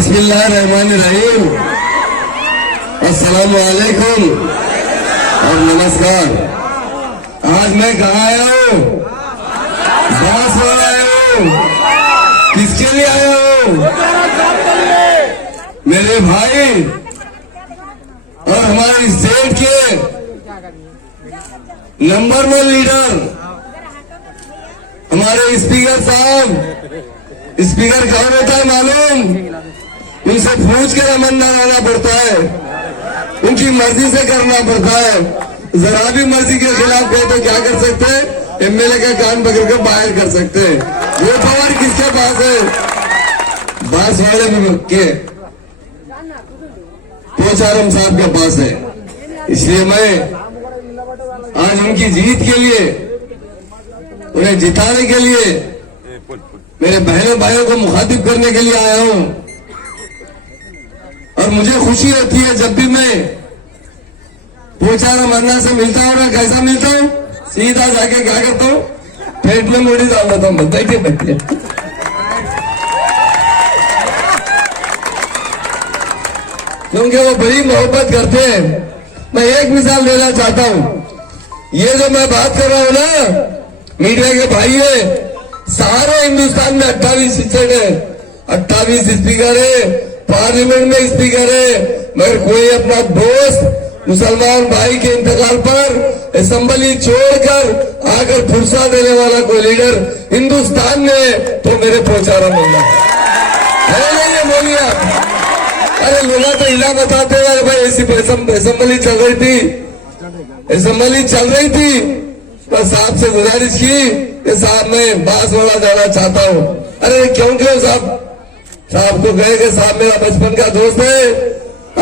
बिस्मिल्लाहिर्रहमानिर्रहीम। अस्सलाम वालेकुम और नमस्कार। आज मैं कहाँ आया हूँ? बांसवाड़ा आया हूँ। किसके लिए आया हूँ? मेरे भाई और हमारे स्टेट के नंबर 1 लीडर हमारे स्पीकर साहब। स्पीकर कौन होता है मालूम? उनसे पूछ के रमनदार आना पड़ता है, उनकी मर्जी से करना पड़ता है। जरा भी मर्जी के खिलाफ गए तो क्या कर सकते हैं? एमएलए का कान पकड़ कर बाहर कर सकते हैं। वो पावर किसके पास है? बांसवाड़े के पोचारम साहब के पास है। इसलिए मैं आज उनकी जीत के लिए, उन्हें जिताने के लिए, मेरे बहनों भाइयों को मुखातिब करने के लिए आया हूं। और मुझे खुशी होती है जब भी मैं पोचारम अन्ना से मिलता हूं ना। कैसा मिलता हूं? सीधा जाके क्या करता हूं? पेट में मुड़ी डाल देता हूं। बैठे बैठे क्योंकि वो बड़ी मोहब्बत करते हैं। मैं एक मिसाल देना चाहता हूं। ये जो मैं बात कर रहा हूं ना, मीडिया के भाई है, सारे हिंदुस्तान में 28 सीटें है, 28 स्पीकर है, पार्लियामेंट में स्पीकर है। मगर कोई अपना दोस्त मुसलमान भाई के इंतकाल पर असेंबली छोड़कर आकर फुर्सा देने वाला कोई लीडर हिंदुस्तान में तो मेरे पोचारम होगा है नहीं? ये बोलिए आप। अरे लोग तो इला बताते हैं भाई ऐसी असेंबली चल रही थी, असेंबली चल रही थी। बस साहब से गुजारिश की कि साहब मैं बांसवाड़ा जाना चाहता हूँ। अरे क्यों साहब को गए कि साहब मेरा बचपन का दोस्त है,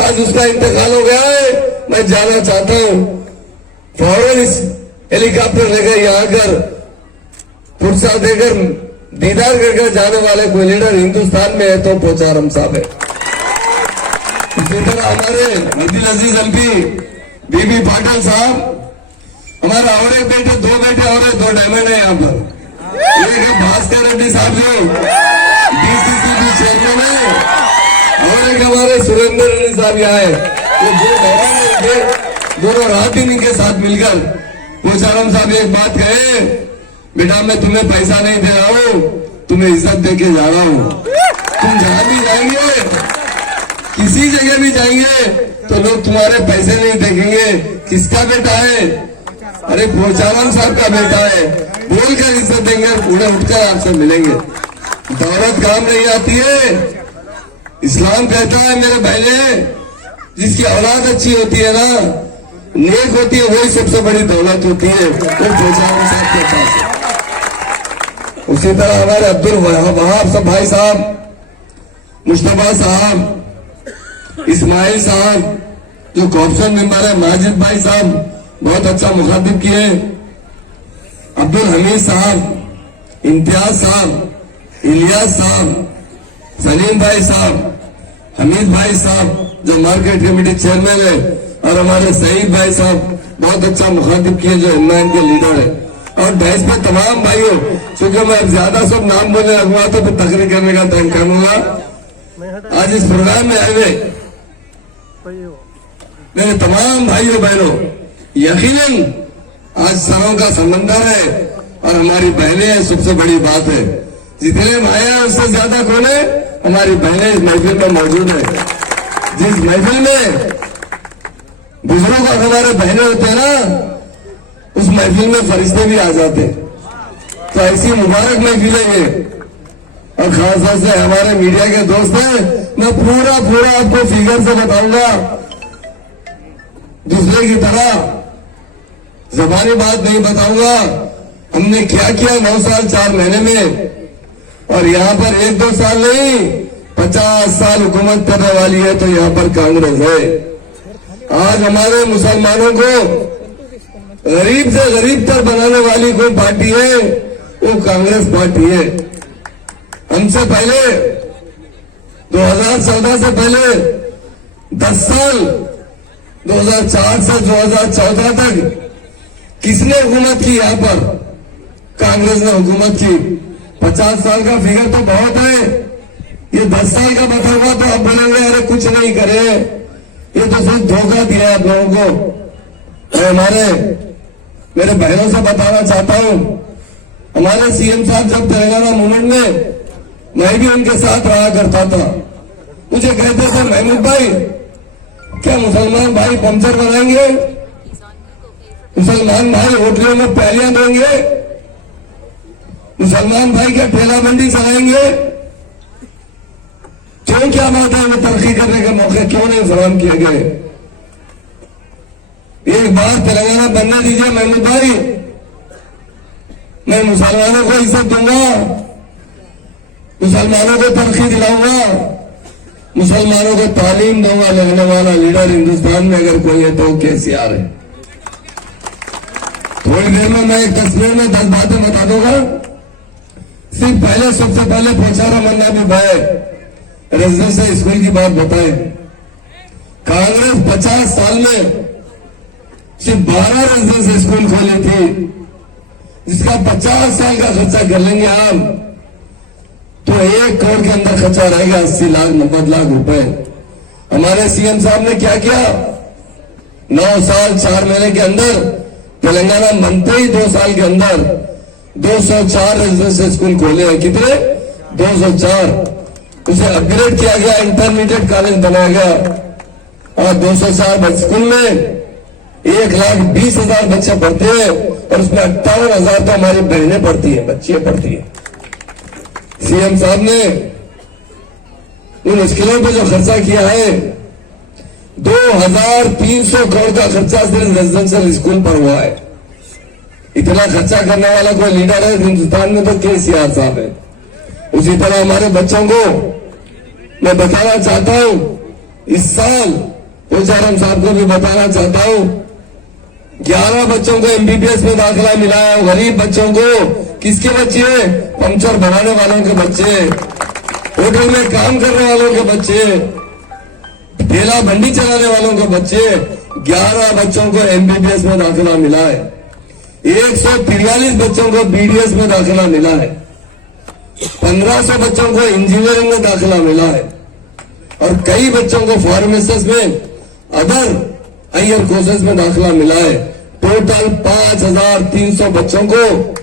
आज उसका इंतकाल हो गया है, मैं जाना चाहता हूँ। फौरन इस हेलीकॉप्टर लेकर यहाँ कर फुर्सा देकर दीदार करके जाने वाले कोई लीडर हिंदुस्तान में है तो पोचारम साहब है। इसी तरह हमारे अब्दुल अजीज एमपी बीबी पाटिल साहब, हमारा और एक बेटे, 2 बेटे और 2 डायमंड है यहाँ पर। एक है भास्कर रेड्डी साहब जो डीसीसीबी चेयरमैन है, और एक हमारे सुरेंद्र रेड्डी साहब यहाँ है। वो 2 डायमंड है, दोनों रात दिन इनके साथ मिलकर पोचारम साहब एक बात कहे, बेटा मैं तुम्हें पैसा नहीं दे रहा हूँ, तुम्हें इज्जत दे के जा रहा हूँ। तुम जहां भी जाएंगे, किसी जगह भी जाएंगे तो लोग तुम्हारे पैसे नहीं देखेंगे, किसका बेटा है? अरे पोचारम साहब का बेटा है, बोलकर इज्जत देंगे, उन्हें उठकर आपसे मिलेंगे। दौलत काम नहीं आती है। इस्लाम कहता है मेरे बहने, जिसकी औलाद अच्छी होती है ना, नेक होती है, वही सबसे बड़ी दौलत होती है। वो पोचारम साहब के पास है। उसी तरह हमारे अब्दुल वहाब सब भाई साहब, मुश्तबा साहब, इस्माइल साहब जो कॉर्पोरेशन मेंबर है, माजिद भाई साहब बहुत अच्छा मुखातिब किए, अब्दुल हमीद साहब, इम्तियाज साहब, इलियास साहब, सलीम भाई साहब, हमीद भाई साहब जो मार्केट कमेटी चेयरमैन है, और हमारे सईद भाई साहब बहुत अच्छा मुखातिब किए जो इमरान के लीडर है। और बहस पे तमाम भाइयों, क्योंकि मैं ज्यादा सब नाम बोलने लगूंगा तो फिर तकरीर करने का टाइम कम होगा। आज इस प्रोग्राम में आए हुए मेरे तमाम भाइयों बहनों, यकीनन आज सरों का समंदर है और हमारी बहनें हैं, सबसे बड़ी बात है। जितने भाई हैं उससे ज्यादा कौन है? हमारी बहनें इस महफिल में मौजूद है। जिस महफिल में बुजुर्ग और हमारे बहनें होते हैं ना, उस महफिल में फरिश्ते भी आ जाते हैं। तो ऐसी मुबारक महफिल है ये। और खासतौर से हमारे मीडिया के दोस्त हैं, मैं पूरा आपको फिगर से बताऊंगा, दूसरे की तरह जबानी बात नहीं बताऊंगा। हमने क्या किया 9 साल 4 महीने में, और यहाँ पर 1-2 साल नहीं 50 साल हुकूमत करने वाली है तो यहाँ पर कांग्रेस है। आज हमारे मुसलमानों को गरीब से गरीब तक बनाने वाली कोई पार्टी है, वो कांग्रेस पार्टी है। हमसे पहले 2014 से पहले 10 साल 2004 से 2014 तक किसने हुकूमत की? यहाँ पर कांग्रेस ने हुकूमत की। 50 साल का फिगर तो बहुत है, ये 10 साल का बताऊंगा तो आप बोलेंगे अरे कुछ नहीं करे, ये तो सिर्फ धोखा दिया आप लोगों को। मैं मेरे बहनों से बताना चाहता हूं, हमारे सीएम साहब जब तेलंगाना मूवमेंट में मैं भी उनके साथ रहा करता था, मुझे कहते थे महमूद भाई क्या मुसलमान भाई पंचर बनाएंगे, मुसलमान भाई होटलों में पहलियां देंगे, मुसलमान भाई क्या ठेला बंदी चलाएंगे, क्यों क्या बात है वो तरक्की करने के मौके क्यों नहीं फराहम किए गए। एक बार तेलंगाना बनने दीजिए महमूद भाई, मैं मुसलमानों को इज्जत दूंगा, मुसलमानों को तरक्की दिलाऊंगा, मुसलमानों को तालीम दूंगा। लगने वाला लीडर हिंदुस्तान में अगर कोई है तो केसीआर है। थोड़ी देर में मैं एक तस्वीर में 10 बातें बता दूंगा। सिर्फ पहले सबसे पहले पोचारा मन्ना भी भाई रेजिडेंशियल स्कूल की बात बताए। कांग्रेस 50 साल में सिर्फ 12 रेजिडेंशियल स्कूल खोली थी, जिसका 50 साल का खर्चा कर लेंगे आप तो 1 करोड़ के अंदर खर्चा रहेगा 80 लाख 90 लाख रुपए। हमारे सीएम साहब ने क्या किया, 9 साल 4 महीने के अंदर तेलंगाना बनते ही 2 साल के अंदर 204 रेजिडेंशियल स्कूल खोले हैं। कितने? 204। उसे अपग्रेड किया गया, इंटरमीडिएट कॉलेज बनाया गया और 204 स्कूल में 1,20,000 बच्चे पढ़ते हैं और उसमें 58,000 तो हमारी बहनें पढ़ती हैं, बच्चियां पढ़ती हैं। सीएम साहब ने उन स्कूलों पर जो खर्चा किया है 2,300 करोड़ का खर्चा सिर्फ रेजिडेंशियल स्कूल पर हुआ है। इतना खर्चा करने वाला कोई लीडर है हिंदुस्तान में तो केसीआर साहब है। उसी तरह हमारे बच्चों को मैं बताना चाहता हूं, इस साल पोचाराम साहब को भी बताना चाहता हूं, 11 बच्चों को एमबीबीएस में दाखिला मिला है। गरीब बच्चों को, किसके बच्चे? पंचर बनाने वालों के बच्चे, होटल में काम करने वालों के बच्चे, ठेला बंडी चलाने वालों के बच्चे, 11 बच्चों को एमबीबीएस में दाखिला मिला है। 143 बच्चों को बीडीएस में दाखिला मिला है। 1500 बच्चों को इंजीनियरिंग में दाखिला मिला है और कई बच्चों को फार्मेसिस्ट में, अदर हायर कोर्सेज में दाखिला मिला है। टोटल 5,300 बच्चों को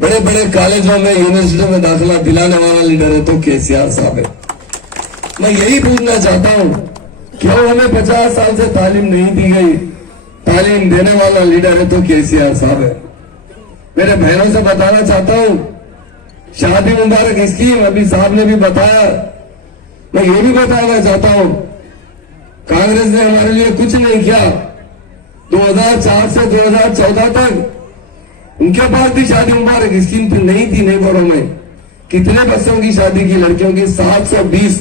बड़े बड़े कॉलेजों में, यूनिवर्सिटी में दाखिला दिलाने वाला लीडर है तो केसीआर साहब है। मैं यही पूछना चाहता हूं, क्यों हमें 50 साल से तालीम नहीं दी गई? तालीम देने वाला लीडर है तो केसीआर साहब है। मेरे बहनों से बताना चाहता हूं, शादी मुबारक स्कीम अभी साहब ने भी बताया, मैं ये भी बताना चाहता हूं, कांग्रेस ने हमारे लिए कुछ नहीं किया। 2004 से 2014 तक उनके पास भी शादी मुबारक स्कीम नहीं थी। नेबरों में कितने बच्चों की शादी की? लड़कियों की 720,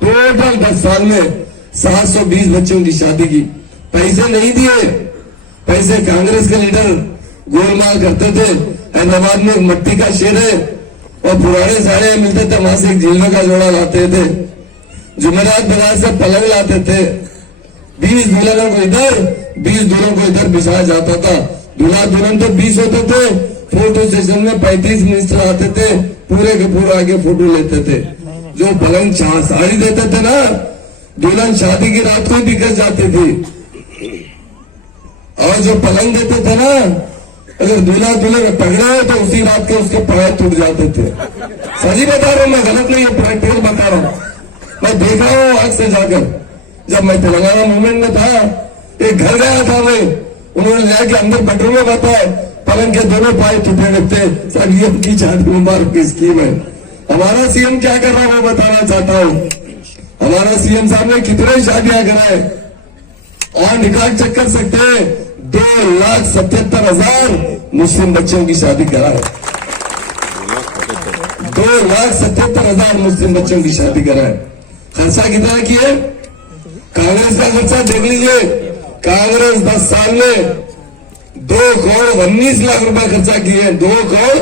टोटल 10 साल में 720 बच्चों की शादी की। पैसे नहीं दिए, पैसे कांग्रेस के लीडर गोलमाल करते थे। हैदराबाद में मट्टी का शेर है और पुराने साड़े मिलते थे, वहां से एक झीलने का जोड़ा लाते थे, जुमेरात बाजार से पलंग लाते थे। 20 दुल्हनों को इधर, 20 दूल्हों को इधर बिछाया जाता था। दूल्हा दुल्हन तो 20 होते थे। फोटो सेशन में 35 मिनिस्टर आते थे, पूरे के पूरे आगे फोटो लेते थे। जो पलंग साड़ी देते थे ना, दुल्हन शादी की रात को ही बिगड़ जाती थी। और जो पलंग देते थे ना, अगर दूल्हा दुल्हन पकड़े हो तो उसी रात के उसके पैर टूट जाते थे। सही बता रहा हूं मैं, गलत नहीं है, प्रैक्टिकल बता रहा हूं। मैं देखा हूं आज से जाकर। जब मैं तेलंगाना मूवमेंट में था, एक घर गया था मैं, उन्होंने लिया कि अंदर बेडरूम में बताया पलंग के दोनों पाए टूटे रखते। सर ये उनकी शादी मुबारक की स्कीम है। हमारा सीएम क्या कर रहा है मैं बताना चाहता हूं। हमारा सीएम साहब ने कितने शादियां कराए और निकाल चेक कर सकते हैं, 2,77,000 मुस्लिम बच्चों की शादी कराए। 2,77,000 मुस्लिम बच्चों की शादी कराए। खर्चा कितना किए? कांग्रेस का खर्चा देख लीजिए। कांग्रेस 10 साल में 2 करोड़ 19 लाख रुपए खर्चा किए। 2 करोड़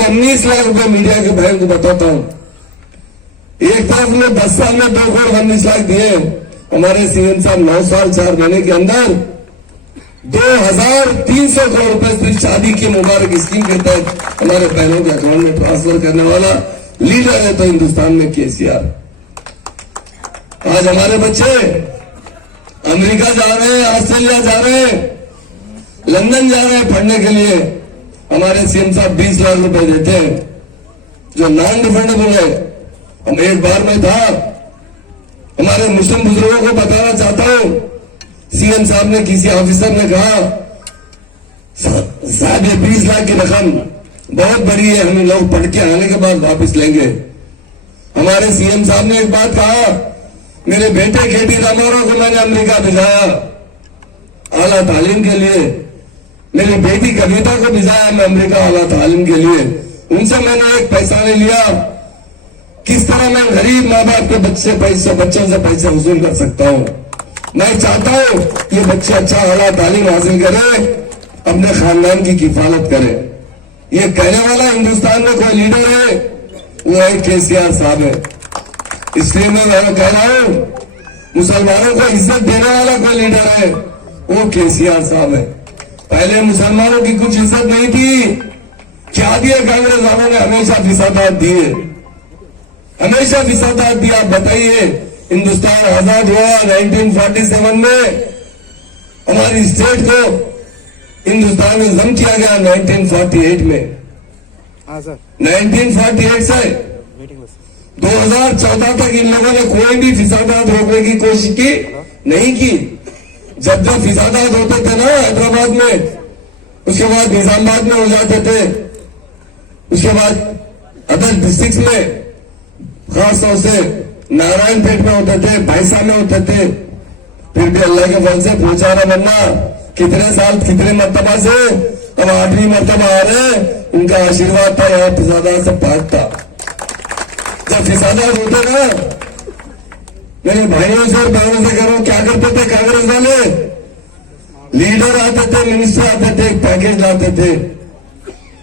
19 लाख रुपए मीडिया के बहन को बताता हूं। एक तरफ में 10 साल में 2 करोड़ 19 लाख दिए। हमारे सीएम साहब 9 साल 4 महीने के अंदर 2,300 करोड़ रुपए सिर्फ शादी की मुबारक स्कीम के तहत हमारे बहनों के अकाउंट में ट्रांसफर करने वाला लीडर है तो हिंदुस्तान में केसीआर। आज हमारे बच्चे अमेरिका जा रहे हैं, ऑस्ट्रेलिया जा रहे हैं, लंदन जा रहे हैं पढ़ने के लिए। हमारे सीएम साहब 20 लाख रुपए देते हैं जो नॉन रिफंडेबल है। हम एक बार में था, हमारे मुस्लिम बुजुर्गों को बताना चाहता हूं, सीएम साहब ने किसी ऑफिसर ने कहा साहब ये 20 लाख की रकम बहुत बड़ी है, हम लोग पढ़ के आने के बाद वापस लेंगे। हमारे सीएम साहब ने एक बात कहा, मेरे बेटे केटी रामाराव को मैंने अमेरिका भिजाया आला तालीम के लिए, मेरी बेटी कविता को भिजाया मैं अमेरिका आला तालीम के लिए, उनसे मैंने एक पैसा नहीं लिया। किस तरह मैं गरीब माँ बाप के बच्चों से पैसे वसूल कर सकता हूँ। मैं चाहता हूँ ये बच्चे अच्छा आला तालीम हासिल करें, अपने खानदान की किफालत करें। ये कहने वाला हिंदुस्तान में कोई लीडर है वो एक केसीआर साहब है। इसलिए मैं कह रहा हूं मुसलमानों को इज्जत देने वाला कोई लीडर है वो केसीआर साहब है। पहले मुसलमानों की कुछ इज्जत नहीं थी, क्या दिए कांग्रेस वालों ने? हमेशा फिसादात दिए, हमेशा फिसादात दिया। आप बताइए, हिंदुस्तान आजाद हुआ 1947 में, हमारी स्टेट को हिंदुस्तान में जम किया गया 1948 में। 1948 से 2014 तक इन लोगों ने कोई भी फिसादात रोकने की कोशिश की नहीं की। जब जब फिसादात होते थे ना हैदराबाद में, उसके बाद निजामाबाद में हो जाते थे, उसके बाद अदर डिस्ट्रिक्ट में, खासतौर से नारायणपेट में होते थे, भैंसा में होते थे, फिर भी अल्लाह के फल से पहुंचा रहा। वरना कितने साल कितने मर्तबा से अब 8वीं मर्तबा आ रहे, उनका आशीर्वाद था, यहाँ फिसादात से पाक था। जब फिसादात होते ना, मेरे भाइयों से और बहनों से करो, क्या करते थे कांग्रेस वाले? लीडर आते थे, मिनिस्टर आते थे, एक पैकेज लाते थे,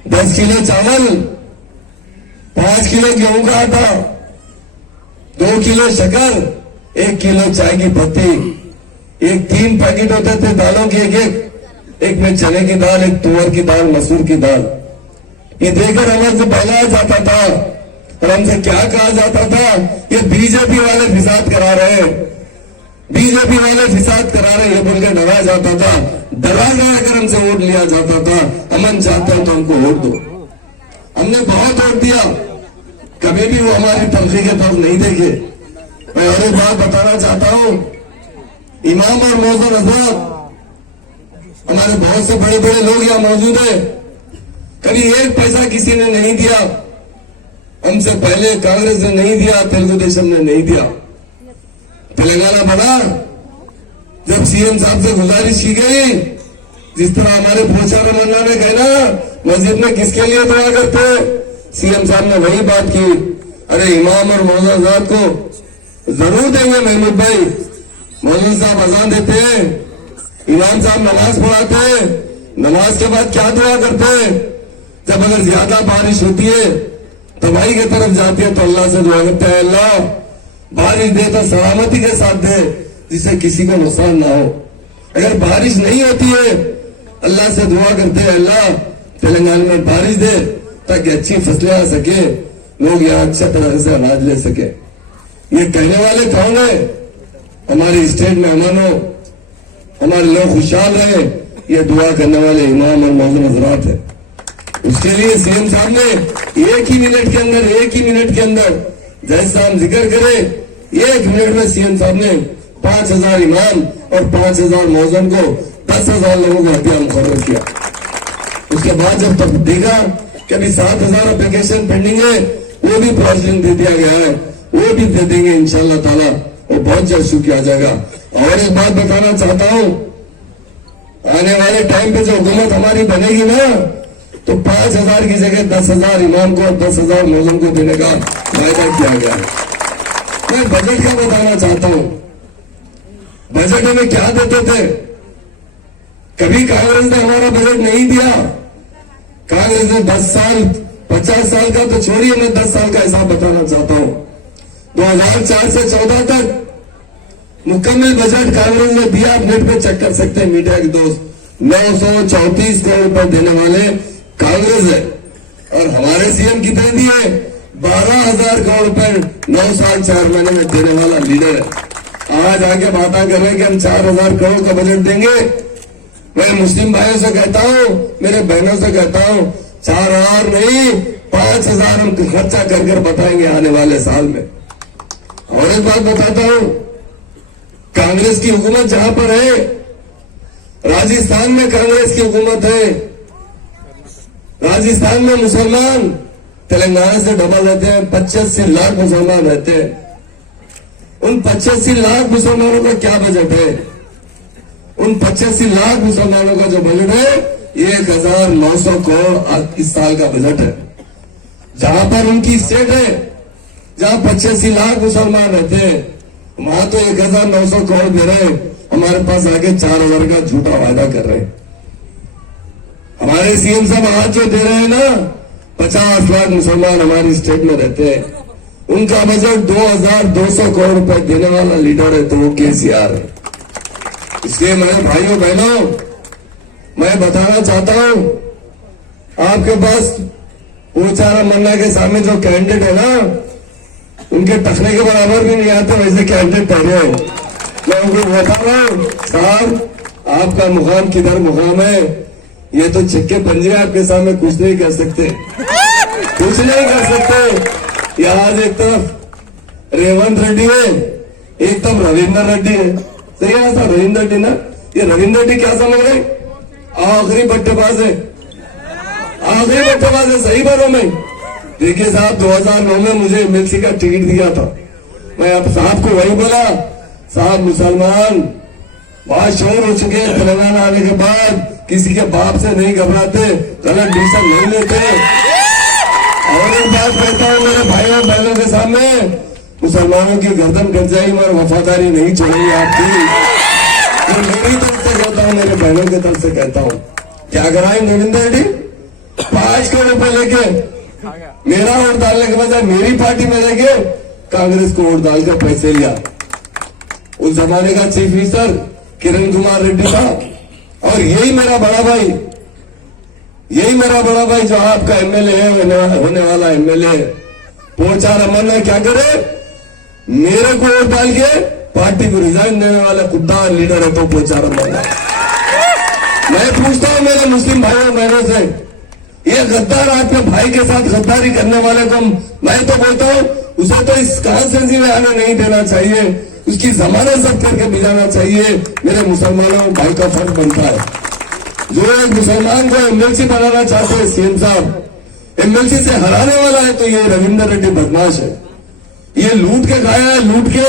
10 किलो चावल, 5 किलो गेहूं का आटा, 2 किलो शक्कर, 1 किलो चाय की पत्ती, एक 3 पैकेट होते थे दालों की, एक में चने की दाल, एक तुअर की दाल, मसूर की दाल। ये देकर हमसे बहलाया जाता था और हमसे क्या कहा जाता था, ये बीजेपी वाले फिसाद करा रहे हैं, बीजेपी वाले फिसाद करा रहे हैं, ये बोलकर डराया जाता था। डरा कर हमसे वोट लिया जाता था। अमन चाहते हो तो हमको वोट दो। हमने बहुत वोट दिया, कभी भी वो हमारी तनख्वाह की तरफ नहीं देखे। मैं और एक बात बताना चाहता हूं, इमाम और मौजूद हजरत, हमारे बहुत से बड़े बड़े लोग यहाँ मौजूद है, कभी एक पैसा किसी ने नहीं दिया। हमसे पहले कांग्रेस ने नहीं दिया, तेलुगु देशम ने नहीं दिया। तेलंगाना बढ़ा, जब सीएम साहब से गुजारिश की गई, जिस तरह हमारे पोचारा मन्ना ने कहना मस्जिद में किसके लिए दुआ करते, सीएम साहब ने वही बात की, अरे इमाम और मौजूद साहब को जरूर देंगे महमूद भाई। मौजूद साहब अजान देते हैं, इमाम साहब नमाज पढ़ाते हैं, नमाज के बाद क्या दुआ करते हैं? जब अगर ज्यादा बारिश होती है तबाही की तरफ जाती है तो अल्लाह से दुआ करते हैं, अल्लाह बारिश दे तो सलामती के साथ दे, जिससे किसी को नुकसान ना हो। अगर बारिश नहीं होती है अल्लाह से दुआ करते हैं, अल्लाह तेलंगाना में बारिश दे ताकि अच्छी फसलें आ सके, लोग यहाँ अच्छे तरह से अनाज ले सके। ये कहने वाले कौन है? हमारी स्टेट में अमन हो, हमारे लोग खुशहाल रहे, ये दुआ करने वाले इमाम और मौजूद हजरात है। उसके लिए सीएम साहब ने एक ही मिनट के अंदर जैसा हम जिक्र करें, 1 मिनट में सीएम साहब ने 5000 इमाम और 5000 मौजूद को 10,000 लोगों को हत्या मुकर्रर किया। उसके बाद जब तक देखा कि अभी 7,000 एप्लीकेशन पेंडिंग है, वो भी प्रोसेसिंग दे दिया गया है, वो भी दे देंगे इंशाल्लाह ताला, वो बहुत जल्द शुरू किया जाएगा। और एक बात बताना चाहता हूं, आने वाले टाइम पे जो हुकूमत हमारी बनेगी ना, तो 5,000 की जगह 10,000 इमाम को और 10,000 मौलम को देने का वायदा किया गया है। मैं बजट का बताना चाहता हूं, बजट में क्या देते थे? कभी कांग्रेस ने हमारा बजट नहीं दिया। कांग्रेस ने 10 साल 50 साल का तो छोड़िए, मैं 10 साल का हिसाब बताना चाहता हूं। 2004 से 14 तक मुकम्मल बजट कांग्रेस ने दिया। आप नेट पे चेक कर सकते हैं मीडिया के दोस्त, 934 करोड़ रुपए देने वाले कांग्रेस है। और हमारे सीएम कितने दिए? 12,000 करोड़ रुपए 9 साल 4 महीने में देने वाला लीडर है। आज आके बातें कर रहे हैं कि हम 4,000 करोड़ का बजट देंगे। मैं मुस्लिम भाइयों से कहता हूं, मेरे बहनों से कहता हूं, 4,000 नहीं 5,000 हम खर्चा कर कर बताएंगे आने वाले साल में। और एक बात बताता हूं, कांग्रेस की हुकूमत जहां पर है, राजस्थान में कांग्रेस की हुकूमत है, राजस्थान में मुसलमान तेलंगाना से डबल रहते हैं, 85 लाख मुसलमान रहते हैं। उन 85 लाख मुसलमानों का क्या बजट है? उन 85 लाख मुसलमानों का जो बजट है 1,900 करोड़ इस साल का बजट है। जहां पर उनकी स्टेट है, जहां 85 लाख मुसलमान रहते हैं, वहां तो 1,900 करोड़ दे रहे हैं, हमारे पास आगे 4,000 का झूठा वादा कर रहे हैं। हमारे सीएम साहब आज जो दे रहे हैं ना, 50 लाख मुसलमान हमारी स्टेट में रहते हैं, उनका बजट 2,200 करोड़ रुपए देने वाला लीडर है, तो वो केसीआर है। इसलिए मेरे भाइयों बहनों, मैं बताना चाहता हूं, आपके पास पोचारा मन्ना के सामने जो कैंडिडेट है ना, उनके टखने के बराबर भी नहीं आते वैसे कैंडिडेट ठहरे हैं। मैं उनको बता रहा हूं, साहब आपका मुकाम किधर मुकाम है? ये तो छिक्के पंजे आपके सामने कुछ नहीं कर सकते, कुछ नहीं कर सकते। ये आज एक तरफ रेवंत रेड्डी है, एक तरफ रविंद्र रेड्डी है। सही है साहब, रविंद्र रेड्डी ना, ये रविंद्र रेड्डी क्या समझ रहे? आखिरी बट्टेबाज है, आखिरी बट्टेबाज है। सही बारों में देखिए साहब, 2009 में मुझे एमएलसी का टिकट दिया था, मैं अब साहब को वही बोला, साहब मुसलमान बहुत शोर हो चुके हैं, तेलंगाना आने के बाद किसी के बाप से नहीं घबराते, गलत डिसीजन नहीं लेते। और एक बात कहता हूं मेरे भाइयों बहनों के सामने, मुसलमानों की गर्दन कट जाएगी मगर वफादारी नहीं छोड़ेगी आपकी। तो मेरी तरफ से कहता हूं, मेरे बहनों की तरफ से कहता हूं, क्या कराए नरेंद्र रेड्डी 5 करोड़ रुपए लेके मेरा वोट डालने के बजाय मेरी पार्टी में लेके कांग्रेस को वोट डालकर पैसे लिया। उस जमाने का चीफ मिनिस्टर किरण कुमार रेड्डी था, और यही मेरा बड़ा भाई, यही मेरा बड़ा भाई जो आपका एमएलए है, होने वाला एमएलए पोचारा मन्ना क्या करे, मेरे को वोट डाल के पार्टी को रिजाइन देने वाला खुद्दार लीडर है तो पोचारा मन्ना। मैं पूछता हूं मेरे मुस्लिम भाइयों बहनों से, ये गद्दार आपके भाई के साथ गद्दारी करने वाले को मैं तो बोलता हूं उसे तो इस कॉन्स्टिट्यूंसी में आने नहीं देना चाहिए, उसकी जमानत जब्त करके भिजाना चाहिए। मेरे मुसलमानों भाई का फर्ज बनता है, जो एक मुसलमान को एमएलसी बनाना चाहते हैं सीएम साहब, एमएलसी से हराने वाला है तो ये रविंद्र रेड्डी बदमाश है। ये लूट के खाया है, लूट के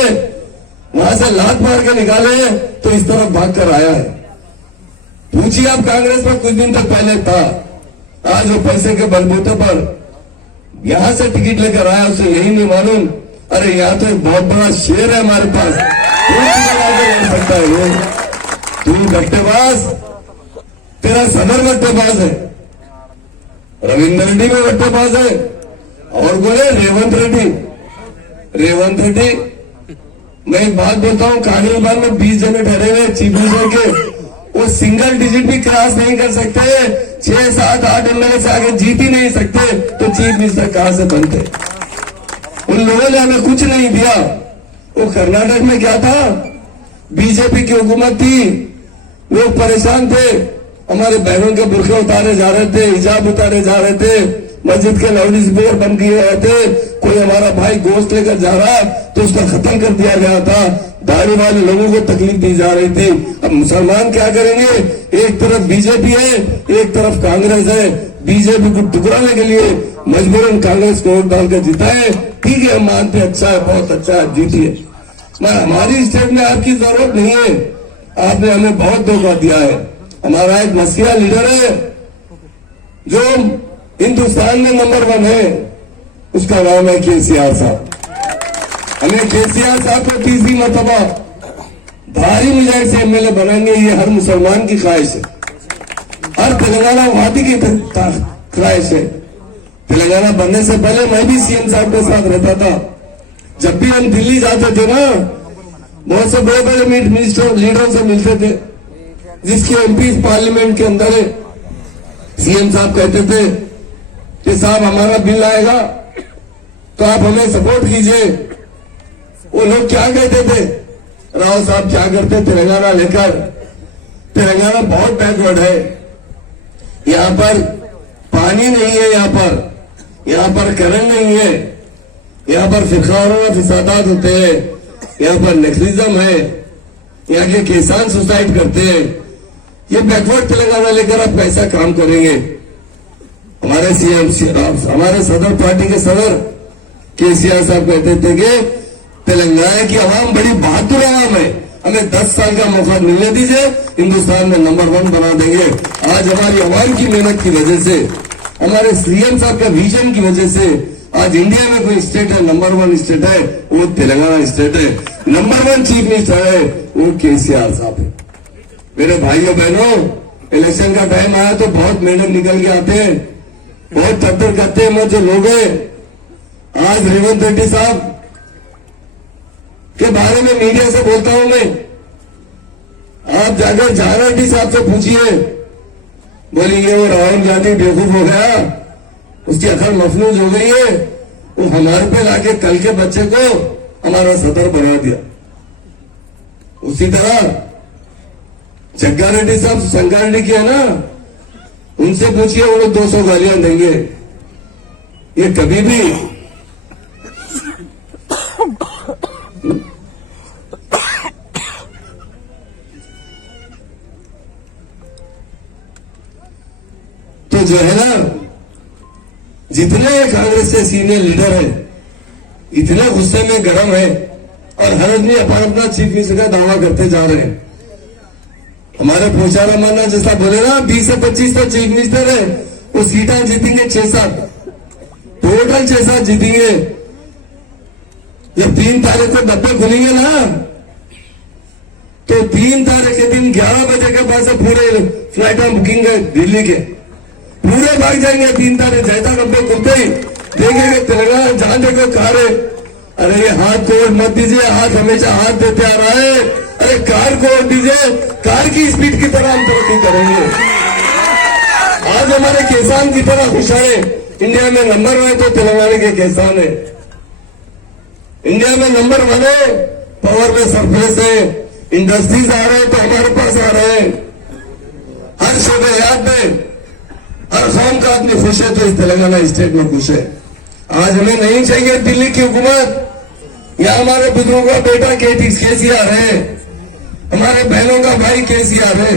वहां से लात मार के निकाले हैं तो इस तरफ भाग कर आया है। पूछिए आप कांग्रेस में कुछ दिन तक पहले था, आज वो पैसे के बलबूते पर यहां से टिकट लेकर आया, उसे यही नहीं मालूम अरे यहाँ तो एक बहुत बड़ा शेर है हमारे पास, लड़ सकता है ये। तू गट्टेबाज, तेरा सदर गट्टेबाज है, रविंद्र रेड्डी में गट्टेबाज है, और बोले रेवंत रेड्डी। रेवंत रेड्डी, मैं एक बात बोलता हूँ, कांग्रेस में 20 जने ठहरे हुए चीफ मिनिस्टर के, वो सिंगल डिजिट भी क्रॉस नहीं कर सकते, 6, 7, 8 एमएलए से आगे जीत ही नहीं सकते, तो चीफ मिनिस्टर कहां से बनते? उन लोगों ने हमें कुछ नहीं दिया। वो कर्नाटक में क्या था, बीजेपी की हुकूमत थी, लोग परेशान थे, हमारे बहनों के बुरखे उतारे जा रहे थे, हिजाब उतारे जा रहे थे, मस्जिद के नोटिस बोर्ड बंद किए गए थे, कोई हमारा भाई गोश्त लेकर जा रहा तो उसका खत्म कर दिया गया था, दाढ़ी वाले लोगों को तकलीफ दी जा रही थी। अब मुसलमान क्या करेंगे, एक तरफ बीजेपी है, एक तरफ कांग्रेस है, बीजेपी को टुकराने के लिए मजबूरन कांग्रेस को वोट डालकर जीता है। ठीक है, हम मानते अच्छा है, बहुत अच्छा है, जीतिए, मगर हमारी स्टेट में आपकी जरूरत नहीं है, आपने हमें बहुत धोखा दिया है। हमारा एक मसीहा लीडर है जो हिंदुस्तान में नंबर 1 है, उसका नाम है केसीआर साहब। हमें केसीआर साहब को 30वीं मरतबा भारी मेजॉरिटी से एमएलए बनाएंगे, ये हर मुसलमान की ख्वाहिश है, हर तेलंगाना वादी की ख्वाहिश है। तेलंगाना बनने से पहले मैं भी सीएम साहब के साथ रहता था। जब भी हम दिल्ली जाते थे ना, बहुत से बड़े बड़े मिनिस्टर लीडरों से मिलते थे, जिसके एमपी पार्लियामेंट के अंदर है। सीएम साहब कहते थे कि साहब हमारा बिल आएगा, तो आप हमें सपोर्ट कीजिए। वो लोग क्या कहते थे, राव साहब क्या करते तेलंगाना लेकर, तेलंगाना बहुत बैकवर्ड है, यहाँ पर पानी नहीं है, यहाँ पर करंट नहीं है, यहाँ पर फिरकावाराना फिसादात होते हैं, यहाँ पर नेक्सलिज्म है, यहाँ के किसान सुसाइड करते हैं। ये बैकवर्ड तेलंगाना लेकर आप कैसा काम करेंगे? हमारे सीएम हमारे सदर पार्टी के सदर केसीआर साहब कहते थे कि तेलंगाना की आवाम बड़ी बहादुर आवाम है, हमें 10 साल का मौका मिलने दीजिए, हिंदुस्तान में नंबर 1 बना देंगे। आज हमारी आवाम की मेहनत की वजह से, हमारे सीएम साहब का विजन की वजह से आज इंडिया में कोई स्टेट है नंबर 1 स्टेट है, वो तेलंगाना स्टेट है। नंबर 1 चीफ मिनिस्टर है वो केसीआर साहब है। मेरे भाइयों बहनों, इलेक्शन का टाइम आया तो बहुत मेहनत निकल के आते हैं, बहुत चक्कर करते हैं। मैं जो लोग हैं, आज रेवंत रेड्डी साहब के बारे में मीडिया से बोलता हूं मैं, आप जाकर जहां रेड्डी साहब से पूछिए, बोलेंगे वो राहुल गांधी बेवकूफ हो गया, उसकी अकल मफलूज हो गई है, वो हमारे पे लाके कल के बच्चे को हमारा सदर बना दिया। उसी तरह जग्गा रेड्डी साहब संगारेड्डी की है ना, उनसे पूछिए, वो लोग 200 गालियां देंगे। ये कभी भी तो जो है ना, जितने कांग्रेस के सीनियर लीडर है इतने गुस्से में गर्म है और हर आदमी अपना चीफ मिनिस्टर का दावा करते जा रहे हैं। हमारे पोचारा माना जैसा बोले ना, 20 से 25 तो चीफ मिनिस्टर है, वो सीटा जीतेंगे 6-7, टोटल 6-7 जीतेंगे। जब 3 तारीख को डब्बे खुलेंगे ना, तो 3 तारीख के दिन 11 बजे के बाद से पूरे फ्लाइट में बुकिंग है दिल्ली के, पूरे भाग जाएंगे। 3 तारीख जैसा डब्बे खुलते ही देखेंगे तेलंगाना जान देखो कार है। अरे ये हाथ तोड़ मत दीजिए, हाथ हमेशा हाथ देते आ रहा है। अरे कार को दीजिए, कार की स्पीड की तरह हम तरक्की करेंगे। आज हमारे किसान की तरह खुश है, इंडिया में नंबर 1 तो तेलंगाना के किसान है, इंडिया में नंबर 1 है, पावर में सरप्लस है, इंडस्ट्रीज आ रहे हैं तो हमारे पास आ रहे हैं, हर शोबे याद में हर कौम का आदमी खुश है, तो इस तेलंगाना स्टेट में खुश है। आज हमें नहीं चाहिए दिल्ली की हुकूमत, या हमारे बुजुर्गों का बेटा केसीआर है, हमारे बहनों का भाई केसीआर है,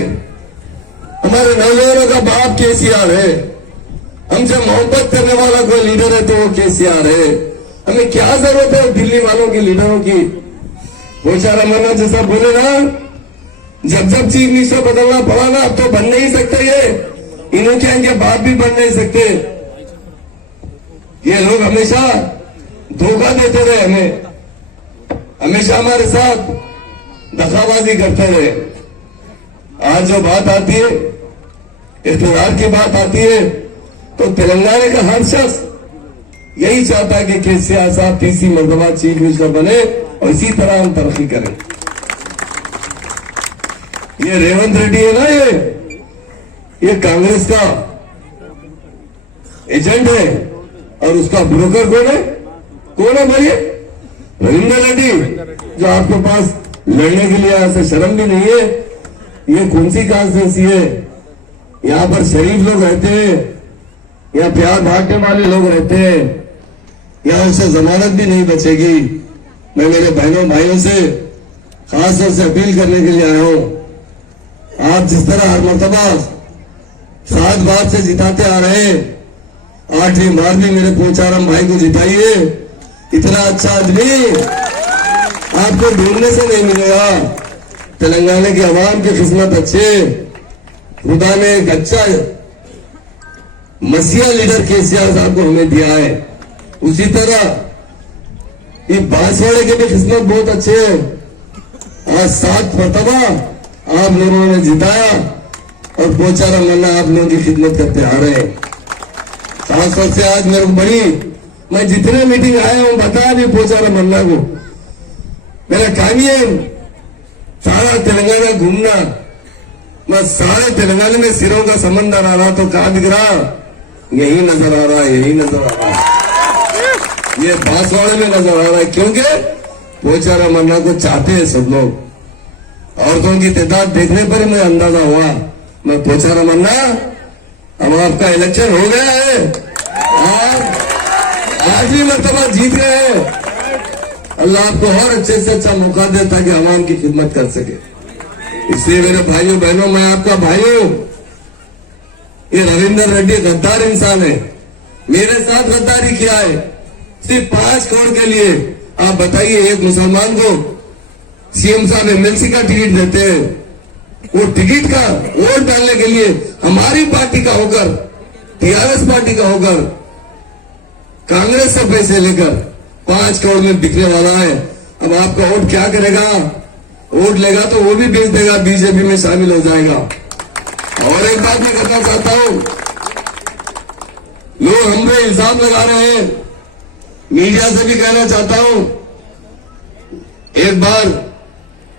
हमारे नौजवानों का बाप केसीआर है। हमसे मोहब्बत करने वाला कोई लीडर है तो वो केसीआर है। हमें क्या जरूरत है दिल्ली वालों के लीडरों की? बेचारा मना जैसा बोले ना, जब जब चीफ मिनिस्टर बदलना पड़ा ना, अब तो बन नहीं सकते, ये इन्हों के इनके बाप भी बन नहीं सकते। ये लोग हमेशा धोखा देते रहे, हमें हमेशा हमारे साथ दगाबाजी करते रहे। आज जो बात आती है, इख्तियार की बात आती है, तो तेलंगाना का हर शख्स यही चाहता है कि केसीआर साहब तीसरी मरतबा चीफ मिनिस्टर बने और इसी तरह हम तरक्की करें। ये रेवंत रेड्डी है ना, ये कांग्रेस का एजेंट है और उसका ब्रोकर कौन है भाई? रविंद्र रेड्डी, जो आपके पास लड़ने के लिए ऐसे शर्म भी नहीं है। ये कौन सी कॉन्स्टिट्यूंसी है? यहाँ पर शरीफ लोग रहते हैं, यहाँ प्यार बांटने वाले लोग रहते हैं, यहाँ उसे जमानत भी नहीं बचेगी। मैं मेरे बहनों भाइयों से खास तौर से अपील करने के लिए आया हूं, आप जिस तरह हर मरतबा 7 बार से जिताते आ रहे हैं, 8वीं बार भी मेरे पोचाराम भाई को जिताइए। इतना अच्छा आदमी आपको ढूंढने से नहीं मिलेगा। तेलंगाना की आवाम की किस्मत अच्छे, खुदा ने एक अच्छा मसीहा लीडर केसीआर साहब को हमें दिया है। उसी तरह ये बांसवाड़े के भी किस्मत बहुत अच्छे है। आज 7 मरतबा आप लोगों ने जिताया और पोचाराम मन्ना आप लोगों की खिदमत करते आ रहे हैं। खासतौर से आज मेरे को बड़ी, मैं जितने मीटिंग आया हूं बता भी पोचाराम मन्ना को, मेरा काम ही है सारा तेलंगाना घूमना। मैं सारे तेलंगाना में सिरों का समंदर आ रहा तो कहां दिख रहा? यही नजर आ रहा, यही नजर आ रहा। ये बांसवाड़े में नजर आ रहा है, क्योंकि पोचा रमन्ना को चाहते हैं सब लोग। औरतों की तादाद देखने पर ही मुझे अंदाजा हुआ, मैं पोचा रमन्ना अब आपका इलेक्शन हो गया है, आप आखिरी मर्तबा जीत गए हैं। अल्लाह आपको और अच्छे से अच्छा मौका दे ताकि आवाम की खिदमत कर सके। इसलिए मेरे भाइयों बहनों, मैं आपका भाई हूं। ये रविंदर रेड्डी गद्दार इंसान है, मेरे साथ गद्दारी किया है सिर्फ 5 करोड़ के लिए। आप बताइए, एक मुसलमान को सीएम साहब एमएलसी का टिकट देते हैं, वो टिकट का वोट डालने के लिए हमारी पार्टी का होकर, टीआरएस पार्टी का होकर, कांग्रेस से पैसे लेकर 5 करोड़ में बिकने वाला है। अब आपका वोट क्या करेगा? वोट लेगा तो वो भी बेच देगा, बीजेपी में शामिल हो जाएगा। और एक बात मैं कहना चाहता हूं, लोग हम पे इल्जाम लगा रहे हैं, मीडिया से भी कहना चाहता हूं, एक बार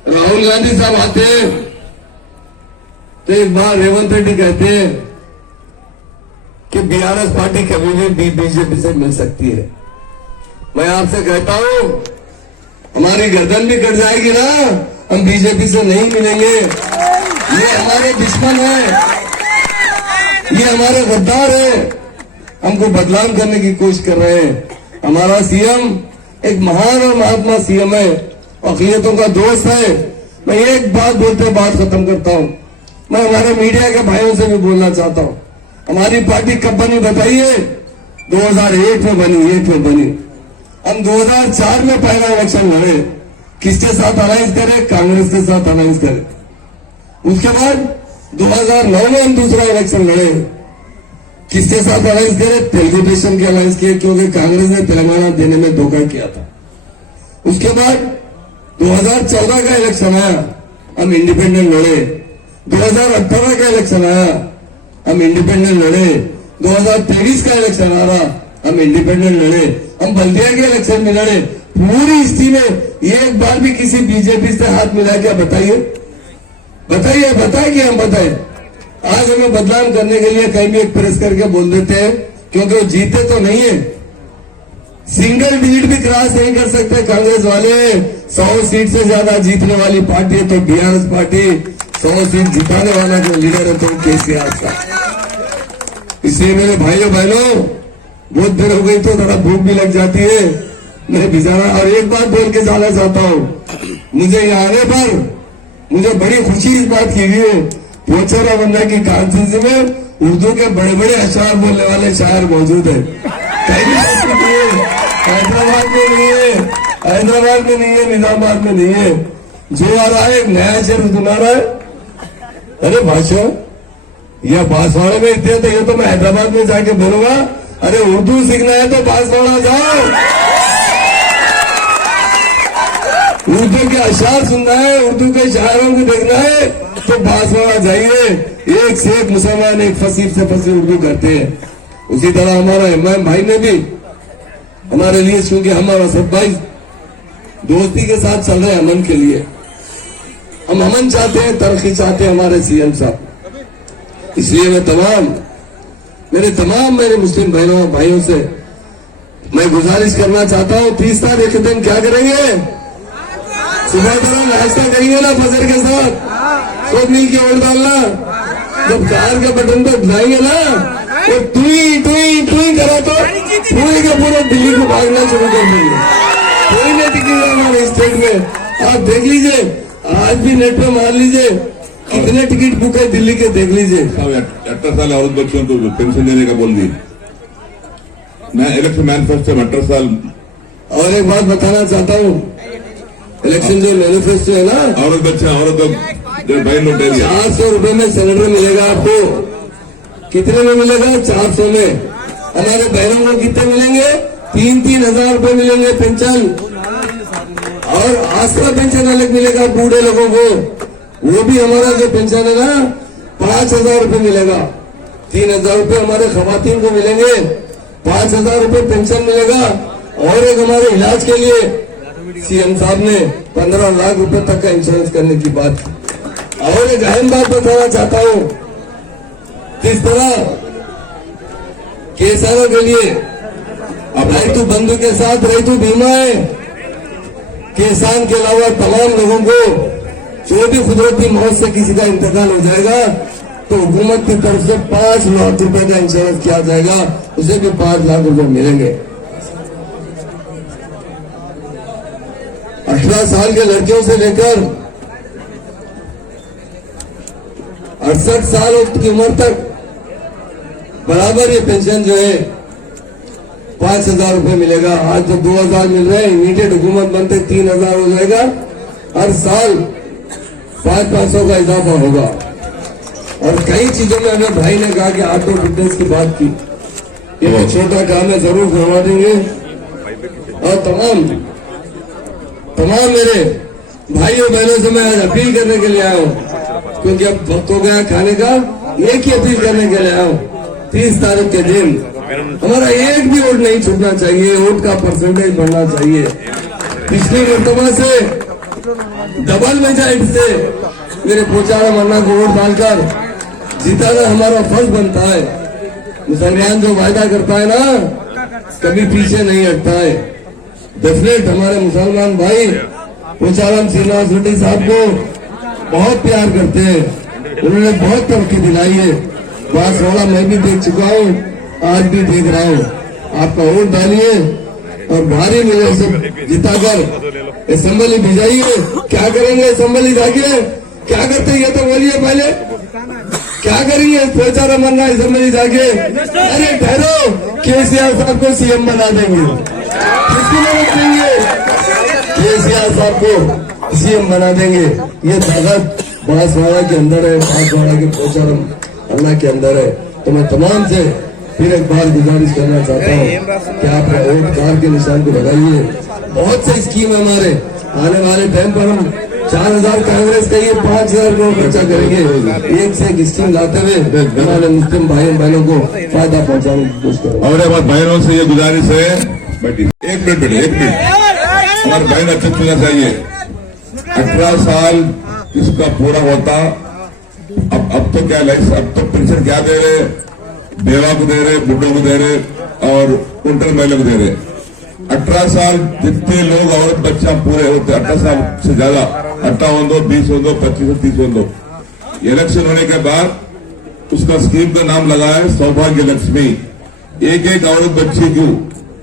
राहुल गांधी साहब आते हैं तो एक बार रेवंत रेड्डी कहते हैं कि बीआरएस पार्टी कभी भी बीजेपी से मिल सकती है। मैं आपसे कहता हूं, हमारी गर्दन भी कट जाएगी ना, हम बीजेपी से नहीं मिलेंगे। ये हमारे दुश्मन है, ये हमारे गद्दार है, हमको बदनाम करने की कोशिश कर रहे हैं। हमारा सीएम एक महान और महात्मा सीएम है, अक़लियतों का दोस्त है। मैं एक बात बोलते बात खत्म करता हूं। मैं हमारे मीडिया के भाइयों से भी बोलना चाहता हूं, हमारी पार्टी कब बनी बताइए? 2001 में बनी, 1 में बनी। हम 2004 में पहला इलेक्शन लड़े, किसके साथ अलायंस करे? कांग्रेस के साथ अलायंस करे। उसके बाद 2009 में हम दूसरा इलेक्शन लड़े, किसके साथ अलायंस करे? तेलुगु देशम के अलायंस किए, क्योंकि कांग्रेस ने तेलंगाना देने में धोखा किया था। उसके बाद 2014 का इलेक्शन आया, हम इंडिपेंडेंट लड़े। 2018 का इलेक्शन आया, हम इंडिपेंडेंट लड़े। 2023 का इलेक्शन आ रहा, हम इंडिपेंडेंट लड़े। हम बल्दिया के इलेक्शन में लड़े। पूरी स्थिति में एक बार भी किसी बीजेपी से हाथ मिला क्या? बताइए, बताइए, बताइए, हम बताए। आज हमें बदनाम करने के लिए कहीं भी एक प्रेस करके बोल देते हैं, क्योंकि वो जीते तो नहीं है, सिंगल डिजिट भी क्रॉस नहीं कर सकते कांग्रेस वाले। 100 सीट से ज्यादा जीतने वाली पार्टी है तो बीआरएस पार्टी, 100 सीट जिताने वाला जो लीडर है तो केसीआर का। इसलिए मेरे भाइयों बहनों, बहुत देर हो गई तो जरा भूख भी लग जाती है, मैं बिजारा। और एक बात बोल के जाना चाहता हूं, मुझे यहाँ आने पर मुझे बड़ी खुशी इस बात की हुई है, पोचा रमन्ना की कॉन्फ्रेंस में उर्दू के बड़े बड़े अशआर बोलने वाले शायर मौजूद है। कहीं भी नहीं है, हैदराबाद में नहीं है, हैदराबाद में नहीं है, निजामाबाद में नहीं है। जो आ रहा है एक नया शेर सुना रहा है, अरे भाषा यह बांसवाड़े में इतने तो ये तो मैं हैदराबाद में जाके बोलूंगा, अरे उर्दू सीखना है तो बांसवाड़ा जाओ, उर्दू के अशार सुनना है, उर्दू के शायरों को देखना है तो बांसवाड़ा जाइए। एक से एक मुसलमान एक फसील से फसील उर्दू करते हैं। उसी तरह हमारा इमाम भाई ने भी हमारे लिए, क्योंकि हमारा सब भाई दोस्ती के साथ चल रहे हैं अमन के लिए, हम अमन चाहते हैं, तरक्की चाहते हैं हमारे सीएम साहब। इसलिए मैं मेरे मुस्लिम बहनों भाइयों से मैं गुजारिश करना चाहता हूं, 30 तारीख के दिन क्या करेंगे? सुबह तरह नाश्ता करेंगे ना फजर के साथ, सब मिल के वोट डालना। जब कार के बटन पर दबाएंगे ना, वो टुई टुई टुई करा तो पूरे के पूरे दिल्ली को भागना शुरू कर देंगे। कोई नहीं टिकेगा हमारे स्टेट में। आप देख लीजिए, आज भी नेट पे मार लीजिए कितने टिकट बुक है दिल्ली के, देख लीजिए। 18 साल औरत बच्चों को पेंशन देने का बोल दी, मैं इलेक्शन मैनिफेस्टो में 18 साल। और एक बात बताना चाहता हूँ, इलेक्शन जो मैनिफेस्टो है ना, औरत बच्चा औरत 400 रुपए में सिलेंडर मिलेगा आपको। कितने में मिलेगा? 400 में। हमारे बहनों को कितने मिलेंगे? 3-3 हजार रुपए मिलेंगे पेंशन। और आसरा पेंशन अलग मिलेगा बूढ़े लोगों को, वो भी हमारा जो पेंशन है ना 5,000 रुपए मिलेगा। 3,000 रुपए हमारे खवातीन को मिलेंगे, 5,000 रुपए पेंशन मिलेगा। और एक हमारे इलाज के लिए सीएम साहब ने 15 लाख रुपए तक का इंश्योरेंस करने की बात की। और एक अहम बात बताना चाहता हूं, किस तरह किसानों के लिए రైతు बंधु के साथ రైతు बीमा है। किसान के अलावा तमाम लोगों को जो भी कुदरती मौत से किसी का इंतकाल हो जाएगा तो हुकूमत की तरफ से 5 लाख रुपए का इंश्योरेंस किया जाएगा, उसे भी 5 लाख रुपए मिलेंगे। 18 साल के लड़कियों से लेकर 68 साल की उम्र तक बराबर ये पेंशन जो है 5,000 रुपए मिलेगा। आज तो 2,000 मिल रहे हैं, इमीडिएट हुकूमत बनते 3,000 हो जाएगा। हर साल 500 का इजाफा होगा। और कई चीजों में हमें भाई ने कहा कि ऑटो फिटनेस की बात की, ये तो छोटा काम है, जरूर करवा देंगे। और तमाम मेरे भाइयों बहनों से मैं आज अपील करने के लिए आया हूँ, क्योंकि अब वक्त हो गया खाने का। एक ही अपील करने के लिए आया हूँ, 30 तारीख के दिन हमारा एक भी वोट नहीं छूटना चाहिए, वोट का परसेंटेज बढ़ना चाहिए। पिछली मरतबा से डबल मेजॉरिटी से मेरे पोचारा मन्ना को वोट डालकर जिताना हमारा फर्ज बनता है। मुसलमान जो वायदा करता है ना, कभी पीछे नहीं हटता है। डेफिनेट हमारे मुसलमान भाई पोचाराम श्रीनिवास रेड्डी साहब को बहुत प्यार करते हैं, उन्होंने बहुत तरक्की दिलाई है। बांसवाड़ा मैं भी देख चुका हूँ, आज भी देख रहा हूँ। आपका वोट डालिए और भारी मेरे से जिताकर असेंबली भिजाइए। क्या करेंगे असेंबली जाके, क्या करते ये तो बोलिए पहले, क्या करेंगे पोचारा मन्ना असेंबली जाके? अरे ठहरो, केसीआर साहब को सीएम बना देंगे। किसकी मदद देंगे? केसीआर साहब को सीएम बना देंगे। ये ताकत बांसवाड़ा के अंदर है, बांसवाड़ा के पोचाराम अल्लाह के अंदर है। तो मैं तमाम से फिर एक बार गुजारिश करना चाहता हूँ कि आप वोट कार के निशान को लगाइए। बहुत से स्कीम है हमारे, आने वाले टाइम पर हम 4,000 कांग्रेस का ये 5,000 करोड़ खर्चा करेंगे। एक से एक स्कीम लाते हुए हमारे मुस्लिम भाई बहनों को फायदा पहुँचाने की कोशिश करें। और हमारे बहनों से ये गुजारिश है, बैठिए एक मिनट बेटे, एक मिनट। हमारे बहन अच्छे चुनना चाहिए। 18 साल किसका पूरा होता, अब तो क्या अब तो पेंशन क्या दे रहे, बेवा को दे रहे, बुढ़ों को दे रहे और कुंटल महिला को दे रहे। 18 साल जितने लोग औरत बच्चा पूरे होते, 18 साल से ज्यादा, 58 दो, 20 दो, 25 30 दो, इलेक्शन होने के बाद उसका स्कीम का नाम लगाया है सौभाग्य लक्ष्मी। एक औरत बच्ची को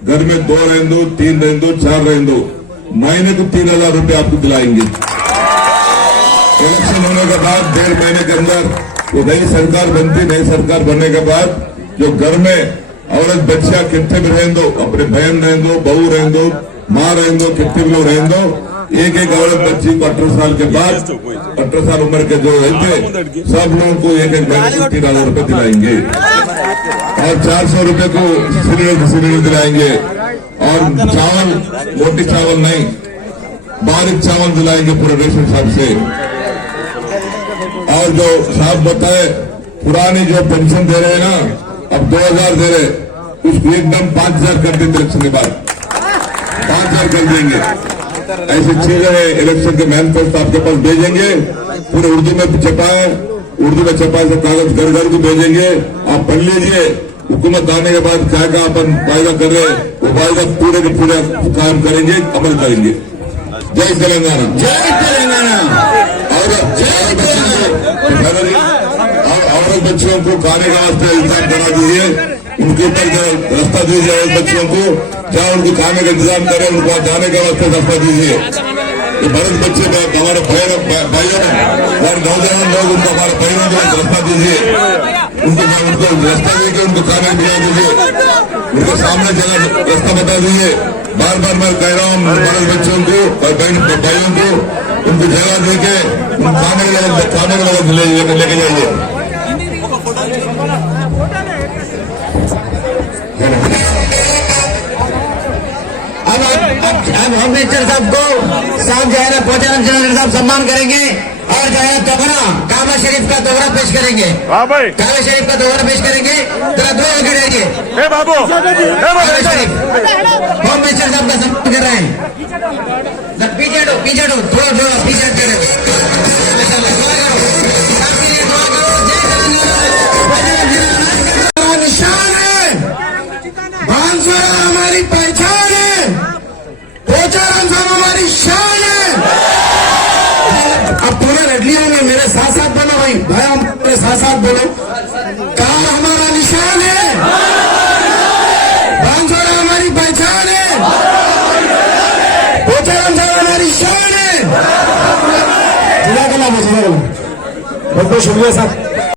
घर में 2 रहने दो, 3 रहने दो, 4 रहने दो, महीने को 3,000 रुपए आपको दिलाएंगे। इलेक्शन होने के बाद 1.5 महीने के अंदर वो नई सरकार बनती, नई सरकार बनने के बाद जो घर में औरत बच्चा कितने भी रहने दो, अपने बहन रहने दो, बहू रहने दो, माँ रहने दो, कितने भी लोग रहने दो, एक औरत बच्ची को 18 साल के बाद, 18 साल उम्र के जो रहते सब लोगों को एक महीने को 3,000 रुपए दिलाएंगे। और 400 रुपए को सिलेंडर दिलाएंगे। और चावल, मोटी चावल नहीं, बारीक चावल दिलाएंगे पूरे रेशन साहब से। और जो साहब बताए पुरानी जो पेंशन दे रहे हैं ना, अब 2,000 दे रहे, उसको एकदम 5,000 कर देंगे। इलेक्शन के बाद 5,000 कर देंगे। ऐसी चीजें हैं। इलेक्शन के मैनिफेस्टो आपके पास भेजेंगे, पूरे उर्दू में छपा है, उर्दू में छपा से कागज घर घर को भेजेंगे, आप पढ़ लीजिए। हुकूमत आने के बाद क्या क्या अपन वायदा कर रहे, वो वायदा पूरे के पूरे काम करेंगे, अमल करेंगे। जय तेलंगाना, जय तेलंगाना। औरत बच्चियों को खाने का वास्ते इंतजाम करा दीजिए, उनके ऊपर रास्ता दीजिए। औरत बच्चियों को जहाँ उनको खाने का इंतजाम करें, उनको जाने का वास्ते रास्ता दीजिए। ये भारत बच्चे हमारे भाइयों और नौजवान लोग, उनको हमारे बहनों को रास्ता दीजिए, उनको रास्ता देकर उनको खाने दिला दीजिए, उनके सामने जगह रास्ता बता दीजिए। बार बार मैं कह रहा हूँ भारत बच्चों को और भाइयों को उनको जगह देके खाने के लिए लेके जाइए। अब होम मिनिस्टर साहब को साहब जो है ना पोचाराम श्रीनिवास साहब सम्मान करेंगे और जो है तोहरा काबा शरीफ का तोहरा पेश करेंगे। काबा शरीफ का तोहरा पेश करेंगे। जरा दो आगे रहिए। काबा शरीफ होम मिनिस्टर साहब का सम्मान कर रहे हैं। पीछे हटो थोड़ा पीछे हट निशान है बांसवाड़ा हमारी पहचान है, पोचाराम साहब हमारी शान है। अब पूरे रडलिया में मेरे साथ साथ बोलो भाई, हम मेरे साथ साथ बोलो, कार हमारा निशान है, बांसवाड़ा हमारी पहचान है, पोचाराम साहब हमारी शान है। बहुत बहुत शुक्रिया साहब।